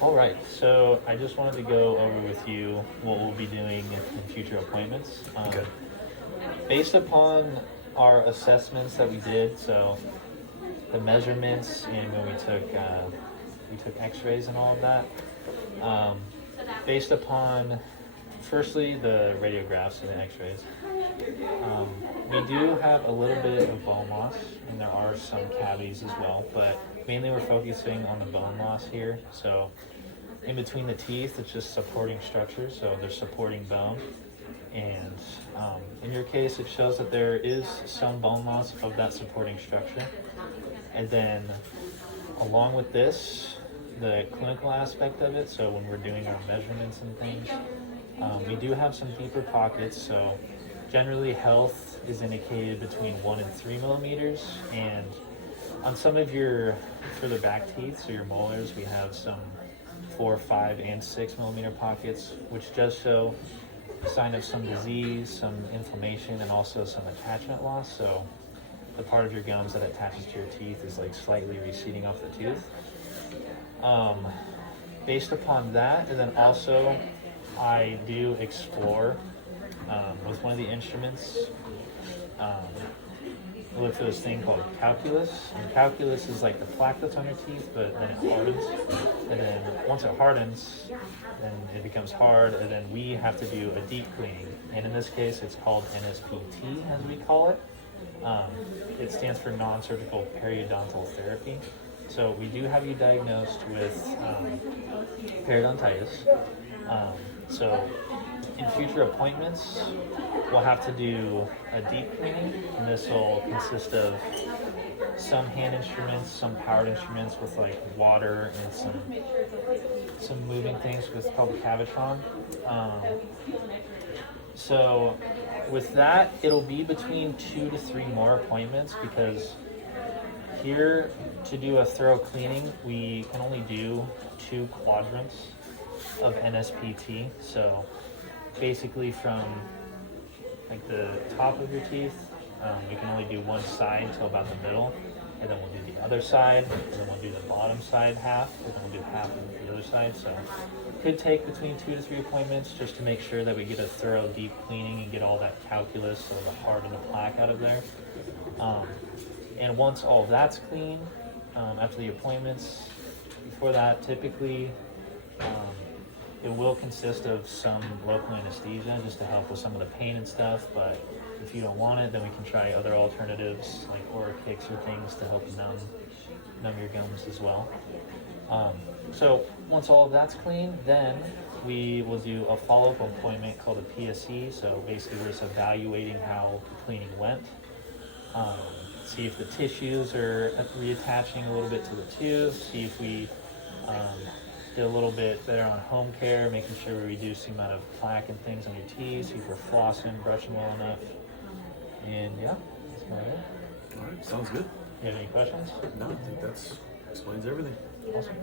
All right, so I just wanted to go over with you what we'll be doing in future appointments. Okay. Based upon our assessments that we did, so the measurements and when we took X-rays and all of that, um, based upon firstly the radiographs and the X-rays, we do have a little bit of bone loss, and there are some cavities as well, but mainly we're focusing on the bone loss here. So in between the teeth, it's just supporting structures, so they're supporting bone. And in your case, it shows that there is some bone loss of that supporting structure. And then along with this, the clinical aspect of it, so when we're doing our measurements and things, we do have some deeper pockets. So generally health is indicated between 1 and 3 millimeters. And on some of your further back teeth, so your molars, we have some 4, 5, and 6 millimeter pockets, which does show a sign of some disease, some inflammation, and also some attachment loss. So the part of your gums that attaches to your teeth is like slightly receding off the tooth. Based upon that, and then also I do explore with one of the instruments. We look for this thing called calculus, and calculus is like the plaque that's on your teeth, but then it hardens, and then once it hardens, then it becomes hard, and then we have to do a deep cleaning, and in this case it's called NSPT, as we call it. It stands for non-surgical periodontal therapy. So we do have you diagnosed with periodontitis. So in future appointments, we'll have to do a deep cleaning, and this will consist of some hand instruments, some powered instruments with like water, and some moving things with called the cavitron. So with that, it'll be between 2 to 3 more appointments, because here to do a thorough cleaning, we can only do 2 quadrants of NSPT. So basically from like the top of your teeth, you can only do one side until about the middle, and then we'll do the other side, and then we'll do the bottom side half, and then we'll do half of the other side. So it could take between 2 to 3 appointments just to make sure that we get a thorough deep cleaning and get all that calculus or the hardened plaque out of there. And once all that's clean, after the appointments, before that, typically it will consist of some local anesthesia just to help with some of the pain and stuff, but if you don't want it, then we can try other alternatives like aura kicks or things to help numb your gums as well. So once all of that's clean, then we will do a follow-up appointment called a PSE. So basically we're just evaluating how the cleaning went. See if the tissues are reattaching a little bit to the tooth, see if we did a little bit better on home care, making sure we reduce the amount of plaque and things on your teeth, see if we're flossing, brushing well enough. And yeah, that's about it. All right, sounds good. You have any questions? No, I think that explains everything. Awesome.